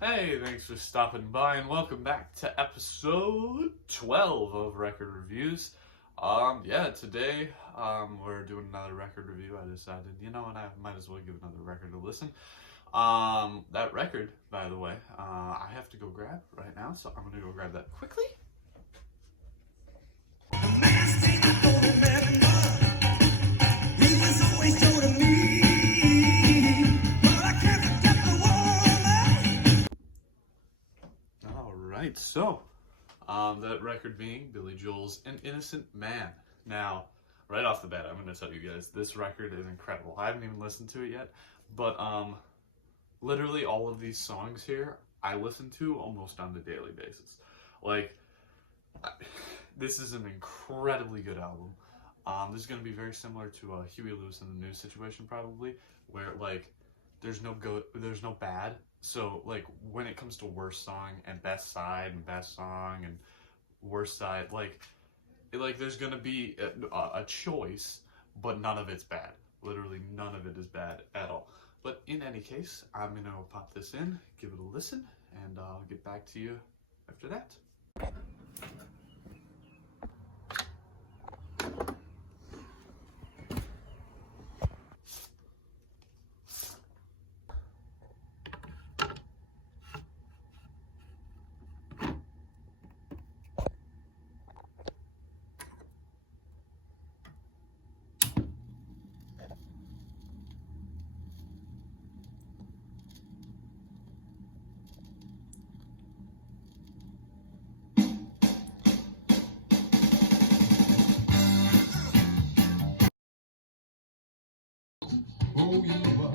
Hey, thanks for stopping by and welcome back to episode 12 of Record Reviews. Today we're doing another record review. I decided, and I might as well give another record a listen. That record, by the way, I have to go grab right now, so I'm gonna go grab that quickly. Alright, so that record being Billy Joel's An Innocent Man. Now, right off the bat, I'm going to tell you guys, this record is incredible. I haven't even listened to it yet, but literally all of these songs here, I listen to almost on a daily basis. This is an incredibly good album. This is going to be very similar to Huey Lewis and the News situation, probably, where, there's no bad. So, when it comes to worst song and best side and best song and worst side, there's gonna be a choice, but none of it's bad. Literally, none of it is bad at all. But in any case, I'm gonna pop this in, give it a listen, and I'll get back to you after that. Oh, you are.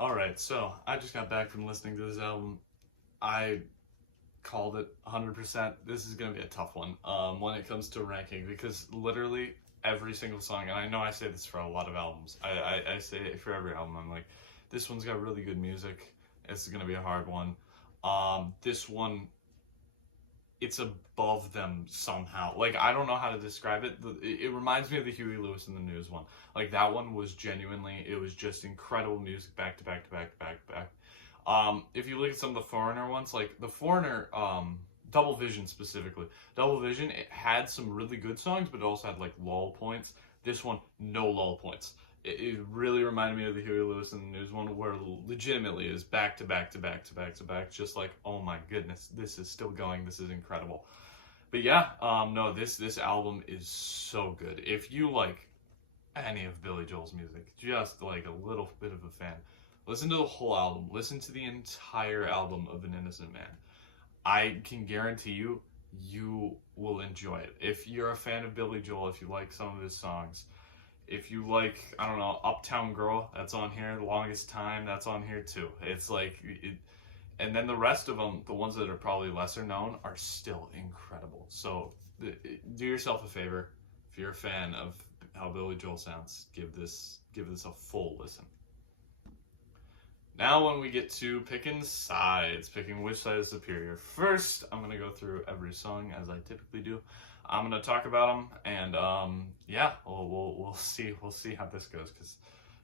Alright, so I just got back from listening to this album. I called it 100%. This is going to be a tough one when it comes to ranking, because literally every single song, and I know I say this for a lot of albums, I say it for every album, I'm like, this one's got really good music, it's going to be a hard one. This one, it's above them somehow. I don't know how to describe it. It reminds me of the Huey Lewis and the News one. That one was genuinely, it was just incredible music back to back to back to back to back. If you look at some of the Foreigner ones, the Foreigner, Double Vision specifically. Double Vision, it had some really good songs, but it also had lull points. This one, no lull points. It really reminded me of the Huey Lewis and the News one, where legitimately is back to back to back to back to back, just oh my goodness, this is still going, this is incredible. But yeah, no, this album is so good. If you like any of Billy Joel's music, just a little bit of a fan, listen to the whole album, listen to the entire album of An Innocent Man. I can guarantee you, you will enjoy it. If you're a fan of Billy Joel, if you like some of his songs, if you like, I don't know, Uptown Girl, that's on here. The Longest Time, that's on here too. It's and then the rest of them, the ones that are probably lesser known, are still incredible. So do yourself a favor. If you're a fan of how Billy Joel sounds, give this a full listen. Now when we get to picking sides, picking which side is superior. First, I'm going to go through every song as I typically do. I'm going to talk about them, and we'll see how this goes, because,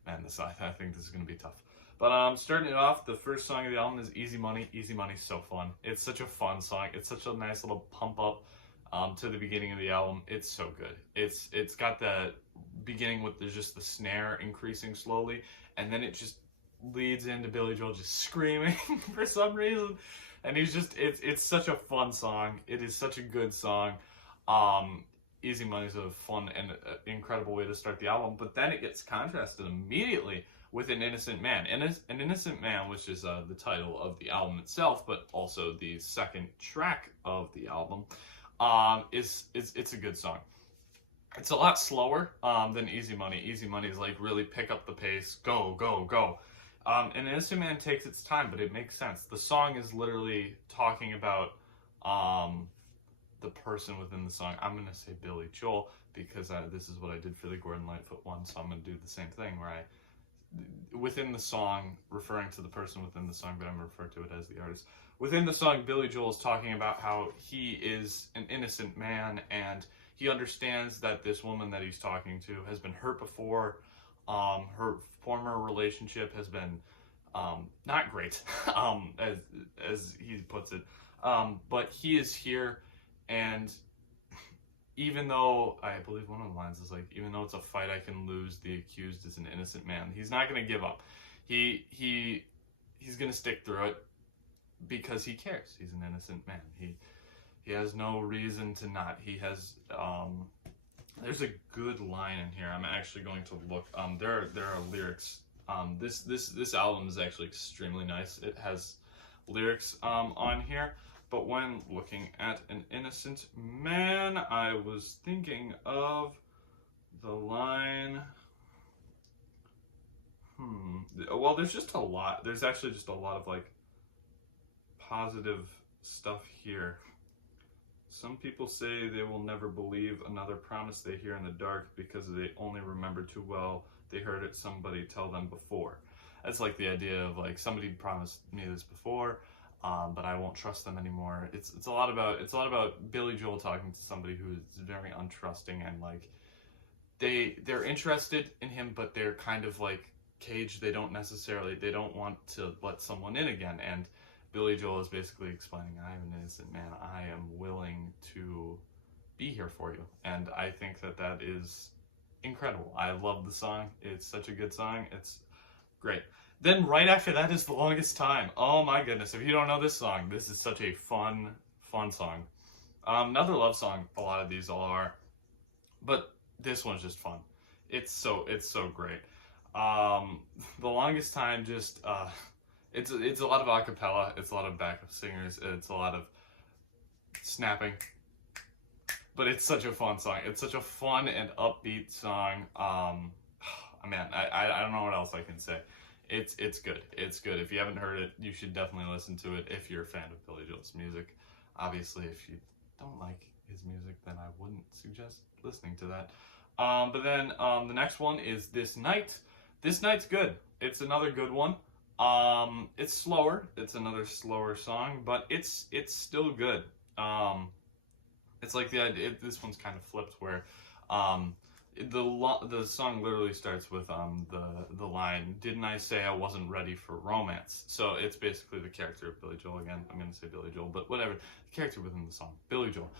man, I think this is going to be tough. But starting it off, the first song of the album is Easy Money. Easy Money's so fun. It's such a fun song. It's such a nice little pump up to the beginning of the album. It's so good. It's got that beginning with just the snare increasing slowly, and then it just leads into Billy Joel just screaming for some reason, and it's such a fun song. It is such a good song. Easy Money's a fun and incredible way to start the album, but then it gets contrasted immediately with An Innocent Man. An Innocent Man, which is the title of the album itself, but also the second track of the album, it's a good song. It's a lot slower than Easy Money. Easy Money is really pick up the pace, go, go, go. An Innocent Man takes its time, but it makes sense. The song is literally talking about the person within the song. I'm going to say Billy Joel because this is what I did for the Gordon Lightfoot one, so I'm going to do the same thing where within the song, referring to the person within the song, but I'm referring to it as the artist. Within the song, Billy Joel is talking about how he is an innocent man and he understands that this woman that he's talking to has been hurt before. Her former relationship has been not great, as he puts it. But he is here, and even though, I believe one of the lines is like, even though it's a fight I can lose, the accused is an innocent man. He's not going to give up. He's going to stick through it because he cares. He's an innocent man. He has no reason to not. He has, there's a good line in here. I'm actually going to look, there are lyrics. This album is actually extremely nice. It has lyrics, on here. But when looking at An Innocent Man, I was thinking of the line, well, there's just a lot. There's actually just a lot of, like, positive stuff here. Some people say they will never believe another promise they hear in the dark because they only remember too well they heard it somebody tell them before. That's like the idea of, like, somebody promised me this before, but I won't trust them anymore. It's a lot about Billy Joel talking to somebody who is very untrusting, and like they're interested in him, but they're kind of like caged. They don't want to let someone in again. And Billy Joel is basically explaining, I am an innocent man. I am willing to be here for you. And I think that is incredible. I love the song. It's such a good song. It's great. Then right after that is The Longest Time. Oh my goodness. If you don't know this song, this is such a fun song. Another love song, a lot of these all are. But this one's just fun. It's so great. The Longest Time just, it's a lot of acapella. It's a lot of backup singers. It's a lot of snapping. But it's such a fun song. It's such a fun and upbeat song. Man, I don't know what else I can say. It's good. It's good. If you haven't heard it, you should definitely listen to it if you're a fan of Billy Joel's music. Obviously, if you don't like his music, then I wouldn't suggest listening to that. But then the next one is This Night. This Night's good. It's another good one. It's slower. It's another slower song, but it's still good. It's like the idea. This one's kind of flipped, where the song literally starts with the line, "Didn't I say I wasn't ready for romance?" So it's basically the character of Billy Joel again. I'm gonna say Billy Joel, but whatever. The character within the song, Billy Joel.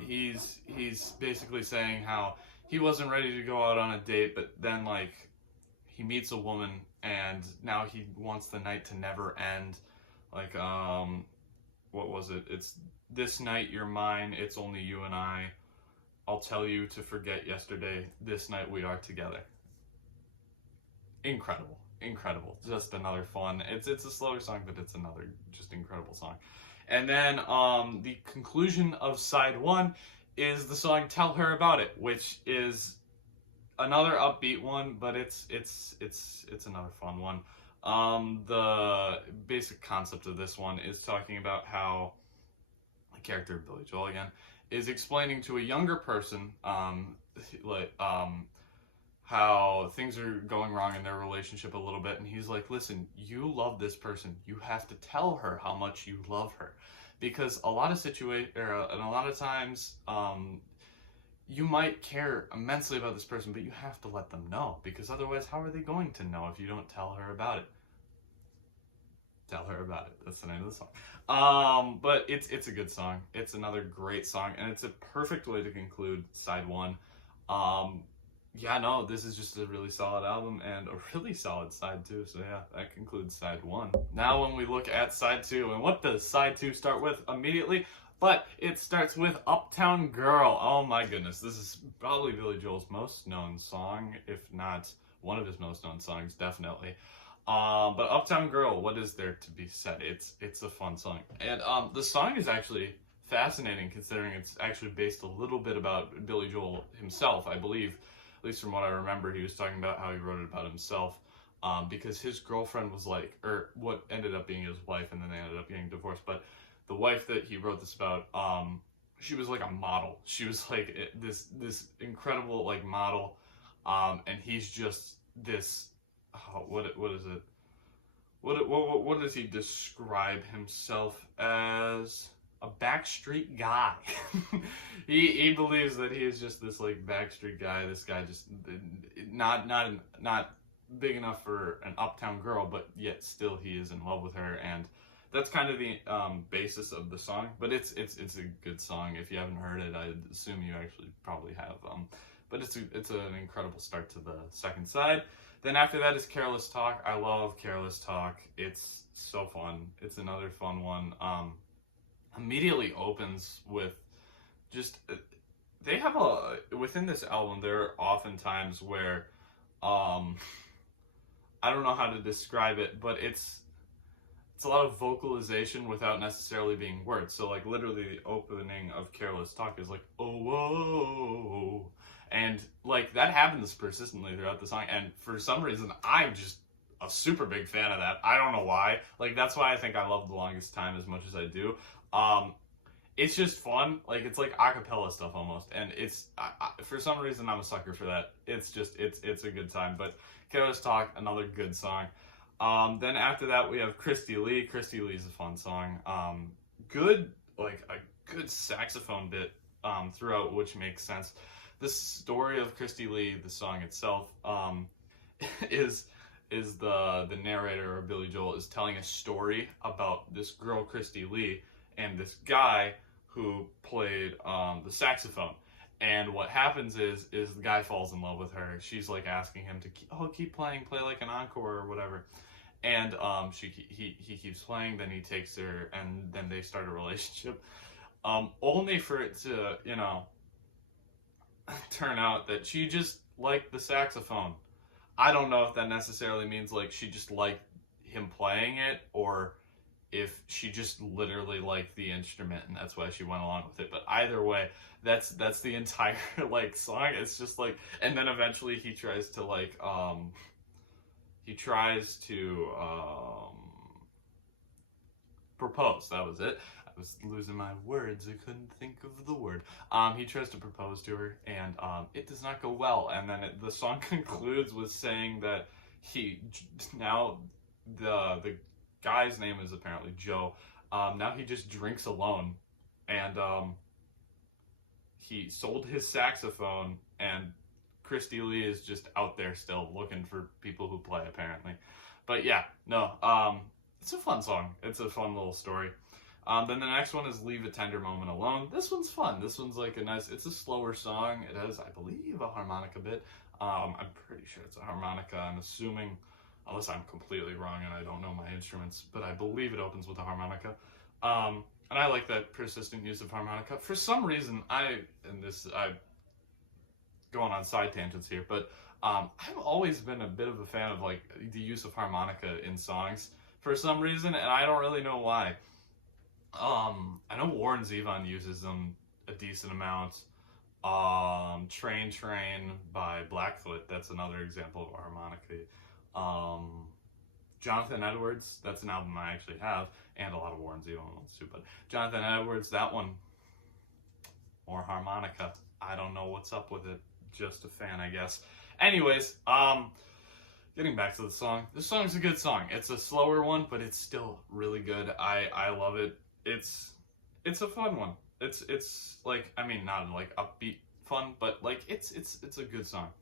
He's basically saying how he wasn't ready to go out on a date, but then like he meets a woman and now he wants the night to never end. Like what was it? It's this night you're mine. It's only you and I. I'll tell you to forget yesterday. This night we are together. Incredible. Just another fun. It's a slower song, but it's another just incredible song. And then the conclusion of side one is the song "Tell Her About It," which is another upbeat one, but it's another fun one. The basic concept of this one is talking about how the character of Billy Joel again is explaining to a younger person how things are going wrong in their relationship a little bit, and he's like, listen, you love this person, you have to tell her how much you love her, because a lot of times you might care immensely about this person, but you have to let them know, because otherwise how are they going to know if you don't tell her about it? Tell Her About It. That's the name of the song. But it's a good song. It's another great song, and it's a perfect way to conclude side one. Yeah, no, this is just a really solid album and a really solid side two. So yeah, that concludes side one. Now when we look at side two, and what does side two start with immediately? But it starts with Uptown Girl. Oh my goodness, this is probably Billy Joel's most known song, if not one of his most known songs, definitely. But Uptown Girl, what is there to be said? It's a fun song. And the song is actually fascinating, considering it's actually based a little bit about Billy Joel himself, I believe. At least from what I remember, he was talking about how he wrote it about himself. because his girlfriend was like, or what ended up being his wife, and then they ended up getting divorced. But the wife that he wrote this about, she was like a model. She was like this incredible like model, and he's just this. Oh, what is it? What does he describe himself as? A backstreet guy. He believes that he is just this like backstreet guy. This guy just not big enough for an uptown girl, but yet still he is in love with her, and that's kind of the basis of the song. But it's a good song. If you haven't heard it, I assume you actually probably have. But it's an incredible start to the second side. Then after that is Careless Talk. I love Careless Talk. It's so fun. It's another fun one. Immediately opens with just they have within this album there are often times where I don't know how to describe it, but it's a lot of vocalization without necessarily being words. So like literally the opening of Careless Talk is like, oh whoa, and like that happens persistently throughout the song, and for some reason I'm just a super big fan of that. I don't know why. Like that's why I think I love The Longest Time as much as I do. It's just fun. Like it's like acapella stuff almost, and it's for some reason I'm a sucker for that. It's just it's a good time. But Careless Talk, another good song. Then after that we have Christy Lee. Christy Lee is a fun song. Good, like a good saxophone bit throughout, which makes sense. The story of Christy Lee, the song itself, is the narrator, or Billy Joel, is telling a story about this girl Christy Lee and this guy who played the saxophone. And what happens is the guy falls in love with her. She's like asking him to keep playing, play like an encore or whatever. And he keeps playing. Then he takes her, and then they start a relationship. Only for it to turn out that she just liked the saxophone. I don't know if that necessarily means like she just liked him playing it, or if she just literally liked the instrument and that's why she went along with it. But either way, that's the entire like song. It's just like, and then eventually he tries to propose. That was it. I was losing my words. I couldn't think of the word. He tries to propose to her, and it does not go well. And then the song concludes with saying that the guy's name is apparently Joe. Now he just drinks alone, and he sold his saxophone, and Christy Lee is just out there still looking for people who play, apparently. But yeah, no, it's a fun song. It's a fun little story. Then the next one is Leave a Tender Moment Alone. This one's fun. This one's like it's a slower song. It has, I believe, a harmonica bit. I'm pretty sure it's a harmonica. I'm assuming, unless I'm completely wrong and I don't know my instruments, but I believe it opens with a harmonica. And I like that persistent use of harmonica. For some reason, I'm going on side tangents here, but I've always been a bit of a fan of like the use of harmonica in songs for some reason, and I don't really know why. I know Warren Zevon uses them a decent amount. Train Train by Blackfoot, that's another example of a harmonica. Jonathan Edwards, that's an album I actually have, and a lot of Warren Zevon ones too, but Jonathan Edwards, that one, more harmonica. I don't know what's up with it, just a fan, I guess. Anyways, getting back to the song, this song's a good song. It's a slower one, but it's still really good. I love it. It's a fun one. It's like, I mean, not like upbeat fun, but like it's a good song.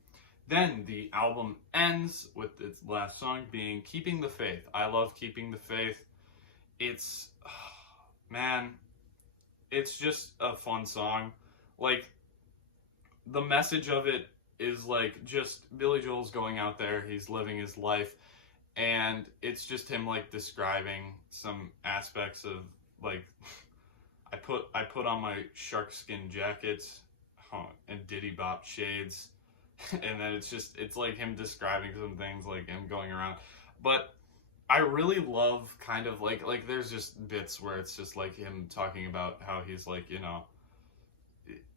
Then the album ends with its last song being Keeping the Faith. I love Keeping the Faith. It's, man, it's just a fun song. Like, the message of it is like just Billy Joel's going out there, he's living his life, and it's just him like describing some aspects of like, I put on my shark skin jacket and Diddy Bop shades, and then it's like him describing some things, like him going around. But I really love kind of like there's just bits where it's just like him talking about how he's like,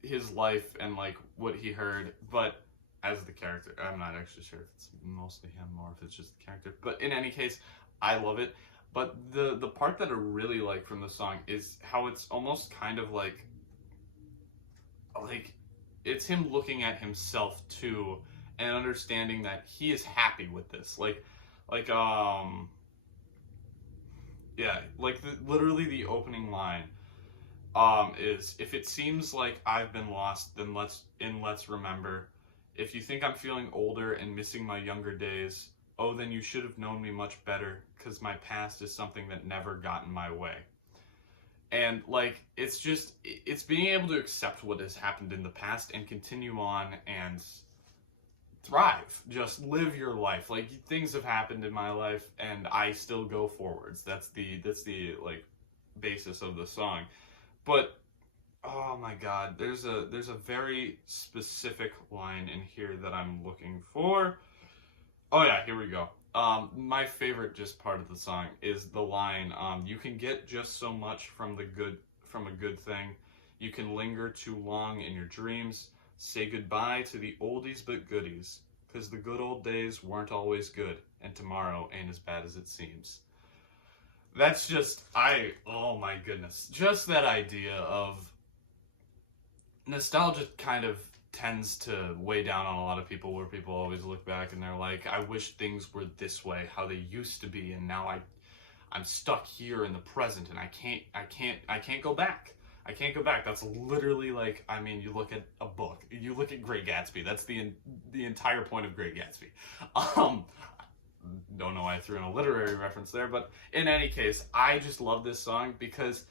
his life and like what he heard. But as the character. I'm not actually sure if it's mostly him or if it's just the character. But in any case, I love it. But the part that I really like from the song is how it's almost kind of like it's him looking at himself too and understanding that he is happy with this. Like yeah, literally the opening line is, if it seems like I've been lost, then let's remember. If you think I'm feeling older and missing my younger days, oh, then you should have known me much better, because my past is something that never got in my way. And like, it's being able to accept what has happened in the past and continue on and thrive. Just live your life. Like, things have happened in my life and I still go forwards. That's the like basis of the song. But oh my god, there's a very specific line in here that I'm looking for. Oh yeah, here we go. My favorite just part of the song is the line, you can get just so much from a good thing. You can linger too long in your dreams. Say goodbye to the oldies but goodies, 'cause the good old days weren't always good, and tomorrow ain't as bad as it seems. That's just, oh my goodness. Just that idea of nostalgia kind of tends to weigh down on a lot of people, where people always look back and they're like, I wish things were this way, how they used to be, and now I'm stuck here in the present and I can't go back. I can't go back. That's literally like, I mean, you look at a book, you look at Great Gatsby. That's the entire point of Great Gatsby. Don't know why I threw in a literary reference there, but in any case, I just love this song because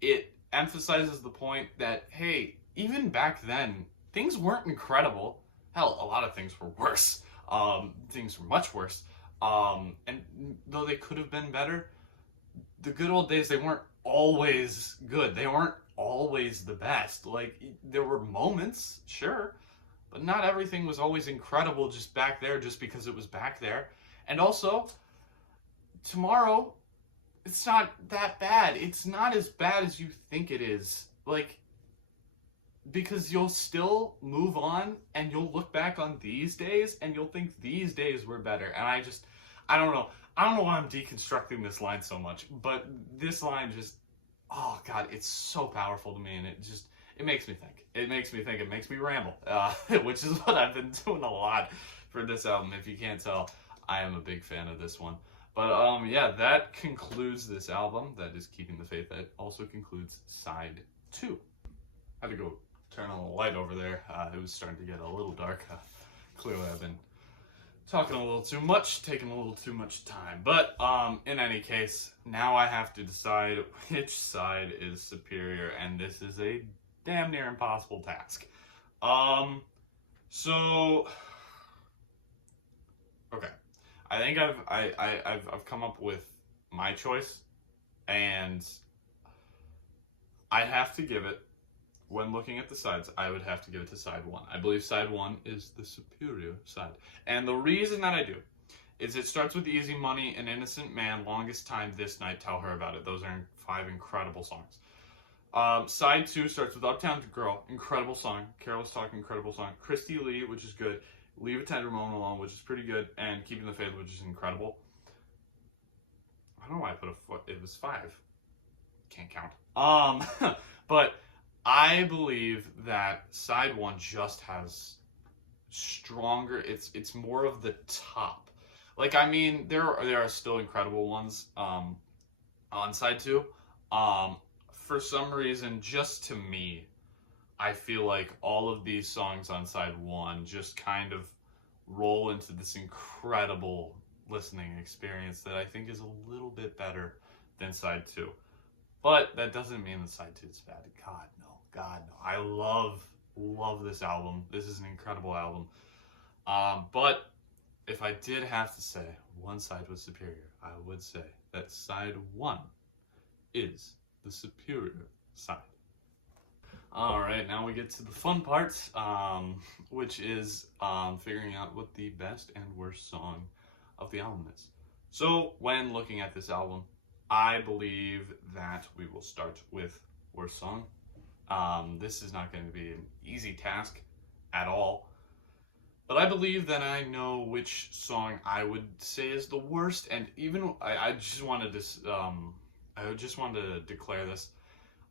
it emphasizes the point that, hey, even back then, things weren't incredible. Hell, a lot of things were worse. Things were much worse. And though they could have been better, the good old days, they weren't always good. They weren't always the best. Like, there were moments, sure, but not everything was always incredible just back there just because it was back there. And also, tomorrow, it's not that bad. It's not as bad as you think it is. Like, because you'll still move on and you'll look back on these days and you'll think these days were better. And I don't know. I don't know why I'm deconstructing this line so much, but this line just, oh God, it's so powerful to me, and it makes me think. It makes me think. It makes me ramble, which is what I've been doing a lot for this album. If you can't tell, I am a big fan of this one. But yeah, that concludes this album. That is Keeping the Faith. That also concludes side 2. I had to go turn on the light over there. It was starting to get a little dark. Clearly I've been talking a little too much, taking a little too much time. But in any case, now I have to decide which side is superior, and this is a damn near impossible task. So okay, I think I've come up with my choice, and I have to give it, when looking at the sides, I would have to give it to side 1. I believe side 1 is the superior side. And the reason that I do is it starts with Easy Money, An Innocent Man, Longest Time, This Night, Tell Her About It. Those are 5 incredible songs. Side 2 starts with Uptown Girl, incredible song. Careless Talk, incredible song. Christy Lee, which is good. Leave a Tender Moment Alone, which is pretty good. And Keeping the Faith, which is incredible. I don't know why I put it was 5. Can't count. But I believe that side 1 just has stronger, it's more of the top. Like, I mean, there are still incredible ones on side 2. For some reason, just to me, I feel like all of these songs on side 1 just kind of roll into this incredible listening experience that I think is a little bit better than side 2. But that doesn't mean that side 2 is bad. God, no. I love this album. This is an incredible album. But if I did have to say one side was superior, I would say that side 1 is the superior side. Alright, now we get to the fun parts, which is figuring out what the best and worst song of the album is. So, when looking at this album, I believe that we will start with worst song. This is not going to be an easy task at all. But I believe that I know which song I would say is the worst, and even I just wanted to I just wanted to declare this.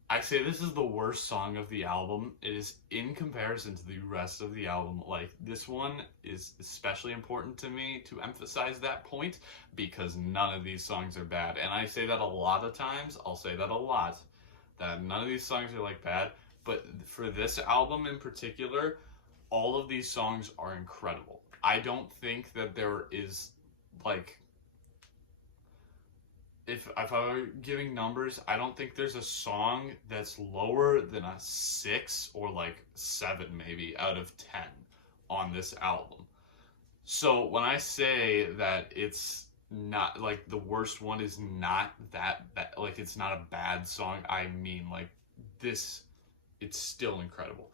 I say this is the worst song of the album. It is in comparison to the rest of the album. Like, this one is especially important to me to emphasize that point because none of these songs are bad. And I say that a lot of times. I'll say that a lot. That none of these songs are like bad. But for this album in particular, all of these songs are incredible. I don't think that there is like if I were giving numbers, I don't think there's a song that's lower than a 6 or like 7 maybe out of 10 on this album. So when I say that it's not like the worst one is not that bad, like it's not a bad song, I mean like this, it's still incredible.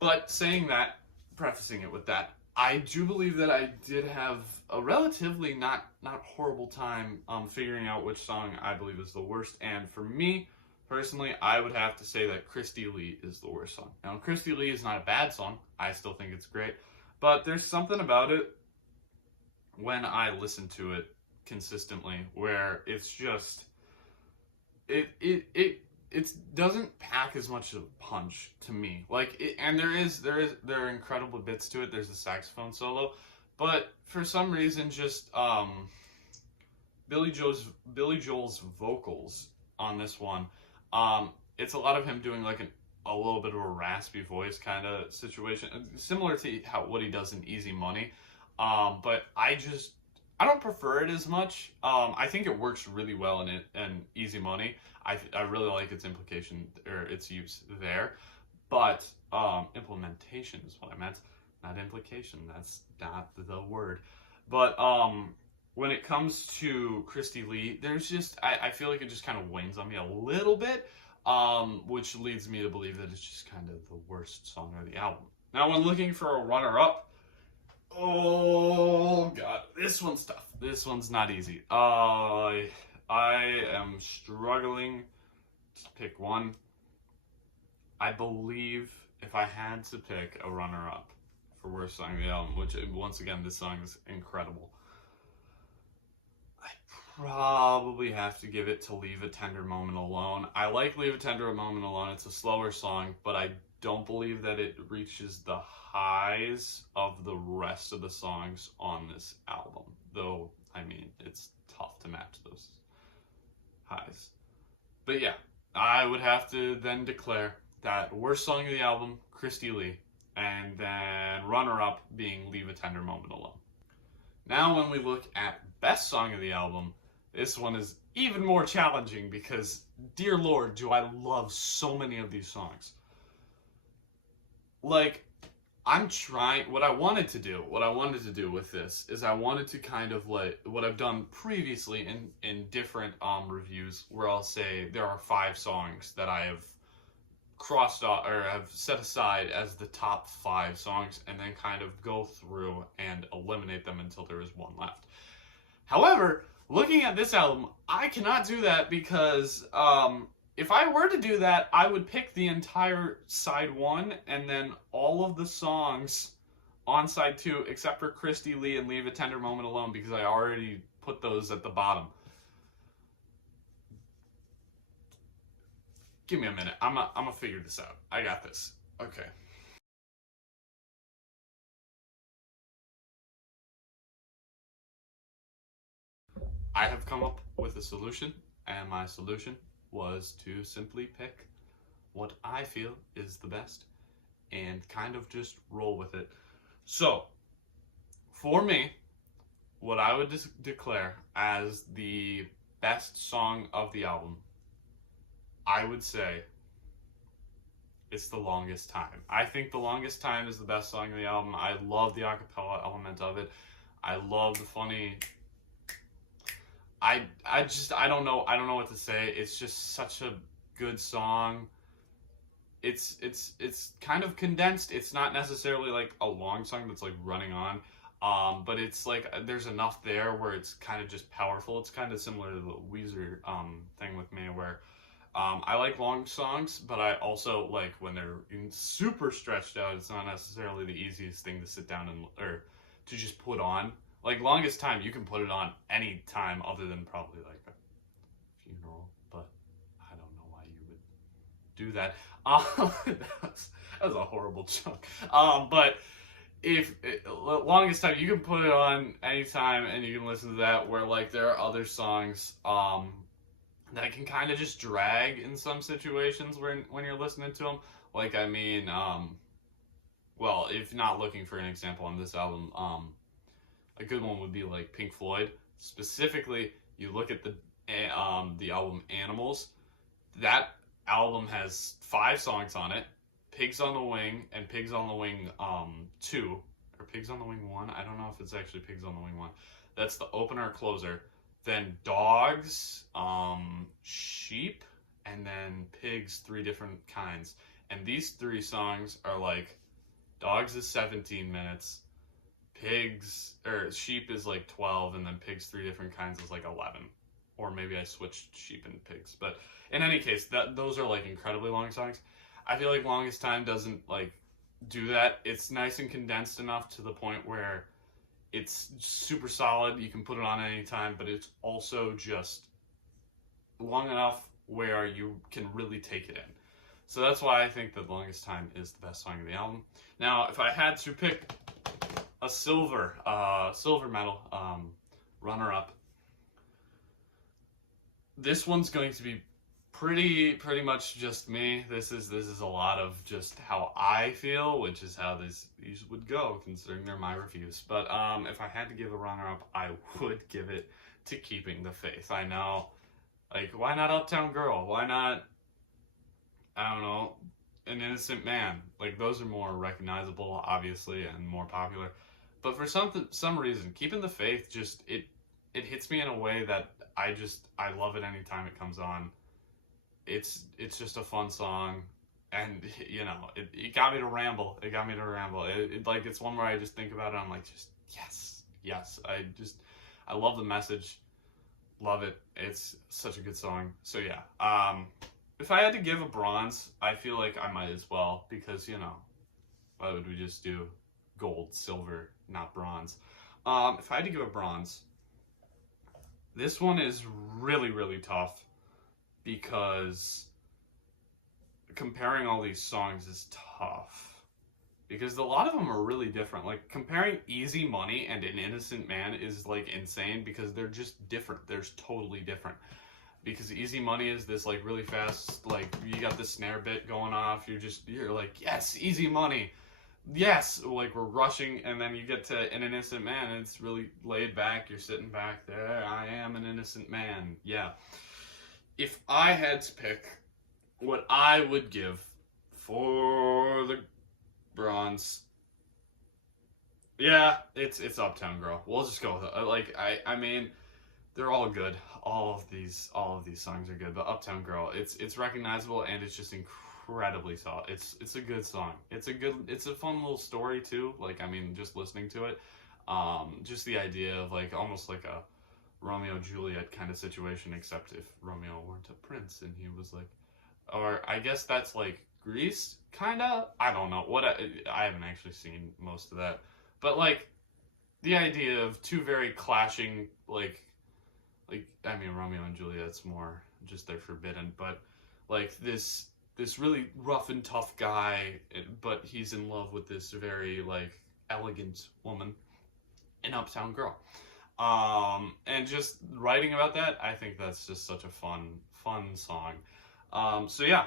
But saying that, prefacing it with that, I do believe that I did have a relatively not horrible time figuring out which song I believe is the worst. And for me, personally, I would have to say that Christy Lee is the worst song. Now, Christy Lee is not a bad song. I still think it's great. But there's something about it when I listen to it consistently where it's just... It doesn't pack as much of a punch to me. And there are incredible bits to it. There's a saxophone solo, but for some reason, just Billy Joel's vocals on this one. It's a lot of him doing like a little bit of a raspy voice kind of situation, similar to what he does in Easy Money. But I don't prefer it as much. I think it works really well in Easy Money. I really like its implication or its use there, but implementation is what I meant, not implication. That's not the word. But when it comes to Christy Lee, there's just I feel like it just kind of wanes on me a little bit, which leads me to believe that it's just kind of the worst song of the album. Now, when looking for a runner-up, oh god, this one's tough. This one's not easy. I am struggling to pick one. I believe if I had to pick a runner-up for worst song of the album, which once again, this song is incredible, I probably have to give it to Leave a Tender Moment Alone. I like Leave a Tender Moment Alone. It's a slower song, but I don't believe that it reaches the highs of the rest of the songs on this album. Though, I mean, it's tough to match those highs. But yeah, I would have to then declare that worst song of the album, Christy Lee, and then runner-up being Leave a Tender Moment Alone. Now when we look at best song of the album, this one is even more challenging because, dear Lord, do I love so many of these songs. Like, what I wanted to do with this is I wanted to kind of like what I've done previously in different reviews, where I'll say there are 5 songs that I have crossed off or have set aside as the top 5 songs, and then kind of go through and eliminate them until there is one left. However, looking at this album, I cannot do that because if I were to do that, I would pick the entire side 1 and then all of the songs on side 2, except for Christy Lee and Leave a Tender Moment Alone, because I already put those at the bottom. Give me a minute. I'm gonna figure this out. I got this. Okay. I have come up with a solution, and my solution was to simply pick what I feel is the best and kind of just roll with it. So, for me, what I would declare as the best song of the album, I would say it's The Longest Time. I think The Longest Time is the best song of the album. I love the acapella element of it. I love the funny... I don't know what to say. It's just such a good song. It's kind of condensed. It's not necessarily like a long song that's like running on. But it's like there's enough there where it's kind of just powerful. It's kind of similar to the Weezer thing with me, where I like long songs, but I also like when they're super stretched out. It's not necessarily the easiest thing to sit down and or to just put on. Like Longest Time, you can put it on any time other than probably like a funeral, but I don't know why you would do that. That was a horrible joke. But if Longest Time, you can put it on anytime and you can listen to that. Where like there are other songs that can kind of just drag in some situations when you're listening to them. Like I mean, well, if not looking for an example on this album, a good one would be like Pink Floyd. Specifically, you look at the album Animals. That album has 5 songs on it. Pigs on the Wing and Pigs on the Wing 2 or Pigs on the Wing 1. I don't know if it's actually Pigs on the Wing 1. That's the opener closer. Then Dogs, Sheep, and then Pigs, 3 different kinds. And these 3 songs are like Dogs is 17 minutes. Sheep is like 12, and then Pigs 3 different kinds is like 11. Or maybe I switched Sheep and Pigs. But in any case, those are like incredibly long songs. I feel like Longest Time doesn't like do that. It's nice and condensed enough to the point where it's super solid. You can put it on any time, but it's also just long enough where you can really take it in. So that's why I think that Longest Time is the best song of the album. Now, if I had to pick a silver metal runner-up, this one's going to be pretty much just me. This is a lot of just how I feel, which is how these would go, considering they're my reviews. But if I had to give a runner-up, I would give it to Keeping the Faith. I know, like, why not Uptown Girl? Why not, I don't know, An Innocent Man? Like, those are more recognizable, obviously, and more popular. But for some reason, Keeping the Faith just it hits me in a way that I love it anytime it comes on. It's just a fun song, and you know, it got me to ramble. It got me to ramble. Like, it's one where I just think about it. I'm like, just yes. I love the message, love it. It's such a good song. So yeah, if I had to give a bronze, I feel like I might as well, because you know, why would we just do gold, silver, not bronze? If I had to give a bronze, this one is really tough, because comparing all these songs is tough, because a lot of them are really different. Like, comparing Easy Money and An Innocent Man is like insane, because they're just different. They're totally different. Because Easy Money is this like really fast, like, you got the snare bit going off, you're like, yes, easy money, yes, like we're rushing. And then you get to An Innocent Man and it's really laid back. You're sitting back there, I am an innocent man. Yeah. If I had to pick what I would give for the bronze, yeah, it's Uptown Girl. We'll just go with it. Like, I mean, they're all good. All of these songs are good, but Uptown Girl, it's recognizable, and it's just incredibly solid. It's a good song. It's a fun little story too. Like, I mean, just listening to it, just the idea of like almost like a Romeo Juliet kind of situation, except if Romeo weren't a prince and he was like, or I guess that's like Greece, kind of. I don't know what I haven't actually seen most of that, but like the idea of 2 very clashing like I mean, Romeo and Juliet's more just they're forbidden, but like this really rough and tough guy, but he's in love with this very like elegant woman in Uptown Girl. And just writing about that, I think that's just such a fun song. So yeah,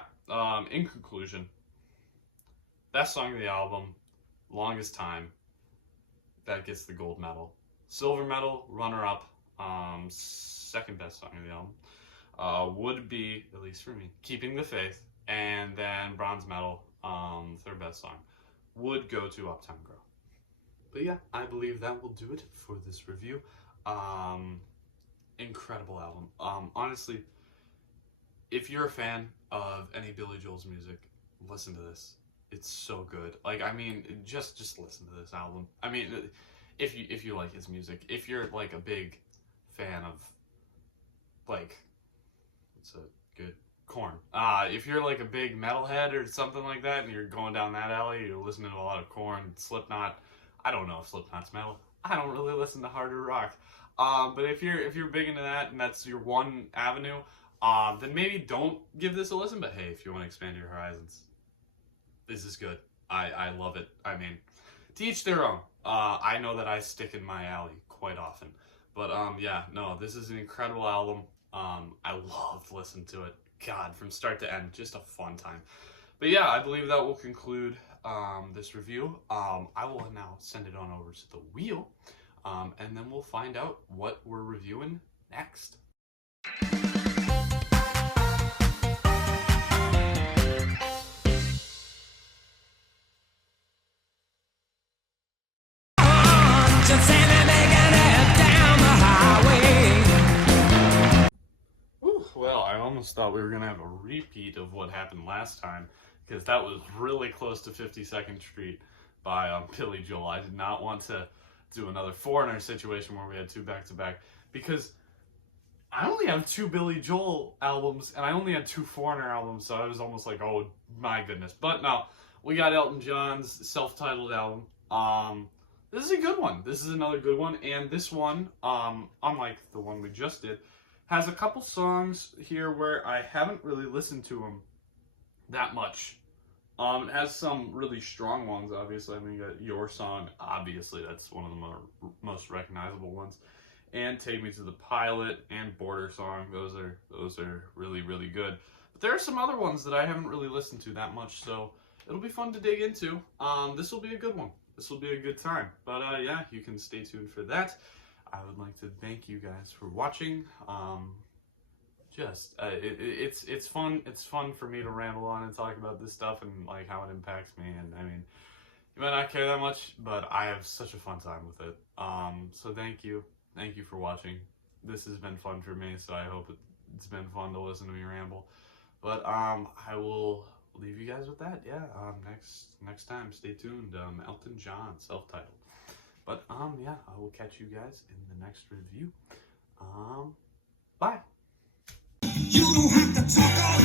in conclusion, best song of the album, Longest Time, that gets the gold medal. Silver medal, runner-up, second best song of the album, would be, at least for me, Keeping the Faith, and then bronze medal, third best song, would go to Uptown Girl. But yeah, I believe that will do it for this review. Incredible album. Honestly, if you're a fan of any Billy Joel's music, listen to this. It's so good. Like, I mean, just listen to this album. I mean, if you like his music, if you're like a big fan of like, what's a good Korn. If you're like a big metalhead or something like that, and you're going down that alley, you're listening to a lot of Korn, Slipknot. I don't know if Slipknot's metal. I don't really listen to harder rock. But if you're big into that and that's your one avenue, then maybe don't give this a listen. But hey, if you want to expand your horizons, this is good. I love it. I mean, to each their own. I know that I stick in my alley quite often. But yeah, no, this is an incredible album. I loved listening to it. God, from start to end, just a fun time. But yeah, I believe that will conclude this review. I will now send it on over to the wheel, and then we'll find out what we're reviewing next. Well, I almost thought we were going to have a repeat of what happened last time, because that was really close to 52nd Street by Billy Joel. I did not want to do another Foreigner situation where we had two back-to-back, because I only have two Billy Joel albums, and I only had two Foreigner albums, so I was almost like, oh my goodness. But no, we got Elton John's self-titled album. This is a good one. This is another good one, and this one, unlike the one we just did, has a couple songs here where I haven't really listened to them that much. It has some really strong ones, obviously. I mean, you got Your Song, obviously, that's one of the most recognizable ones. And Take Me to the Pilot and Border Song, those are really, really good. But there are some other ones that I haven't really listened to that much, so it'll be fun to dig into. This will be a good one. This will be a good time. But yeah, you can stay tuned for that. I would like to thank you guys for watching. It's fun. It's fun for me to ramble on and talk about this stuff and like how it impacts me. And I mean, you might not care that much, but I have such a fun time with it. So thank you for watching. This has been fun for me, so I hope it's been fun to listen to me ramble. But I will leave you guys with that. Yeah. Next time, stay tuned. Elton John, self-titled. But yeah, I will catch you guys in the next review. Bye. You don't have to talk all